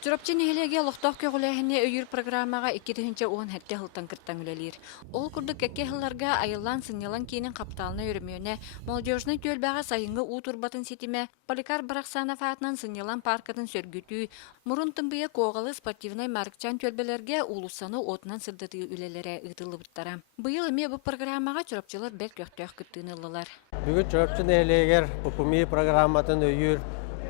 Чурапчы нехилеге лохтоох көгүлэһинне өйүр программага 2-10 хэтте хылтан кырттан үлелир. Ол курдук кекке хылларга айыллан сыннялан киинин капталына өрөмүөнэ, молодежный төлбәға сайынғы уу турбатын сетиме, Поликар Барахсанов атынан сыннялан паркатын сөргүтүү, мурун тымбыя коғалы спортивный маркчан төлбелерге улусаны отынан сырдаты үлелере ытылыбыттара. Быйыл эме бу программага чурапчылар бел көктөөх кыттыынылылар. Бүгін чурапчы нехилегер пупуми программатын өйүр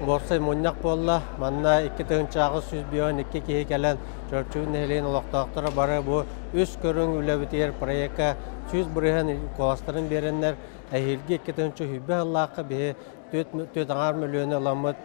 Борсай муньяк болла, манна 2-ағы сүз бүйін 2 кейі кәлін чөрчуын нәлейін олақтақтыры бары бұ үс көрің үләбітер проекта сүз бұрыған қоластырын беренлер әйелге 2-гі хүбі аллақы бе 4 миллионы ламыт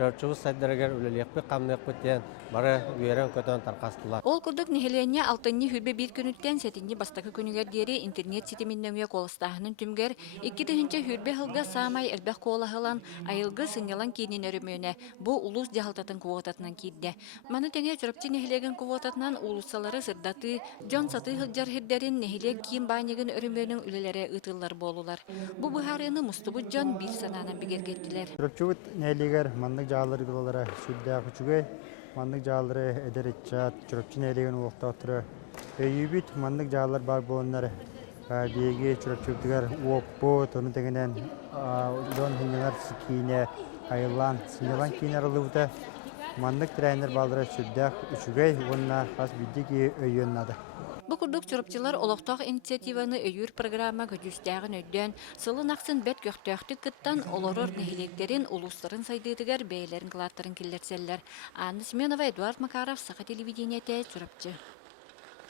чөрчуы сайдырығыр үлелекпі қамнық бүттен бары үйерен көтен тарқастылар. Ол курдук нехиленне алтынны хүбе бір күніттен сетинни бастакы күнігер дері интернет сетиминнен үе қолыстағының түмгер 2-гі хүрбе хылға самай әлбәқ қолағылан айылғы сынялан кейінен өрімөне бұ улус жағалтатын куотатынан кейді. Маны тәңе чұрапчы нехилеген куотатынан улусалары сырдаты, жон саты хылжар хирдерін нехилек кейін байнеген өрімөнің үлелері ұтылар болулар. Бұ бұхарыны мұстыбы жон бір сананан бігергеттілер. Чұрапчы нехилегер мандық жағалары дұлалары сүрді құчугай. Мандық жағалары әдәретчат, чұрапчы нәйлеген ұлықтақтыры. Өйібіт мандық жағалар бар болынлары. Бәдеге чұрапчылдығар уоппо, тоны тәгінен жон хинелар кейіне айылан, синелан кейіне арылығыда. Мандық тренер балдыра сүрдәқ үшігай, онына қас биддеге өйеннады. Бу курдук чурапчылар олохтоох инициативаны өйүр программа көдүстәгін өйдөн, сылын ақсын бәт көқтөөхтік кыттан олорор нехилектерин улустарын сайдыдыгар бәйлерін кылаттарын келлерселлер. Анна Семенова, Эдуард Макаров, Саха телевидениете, чурапчы.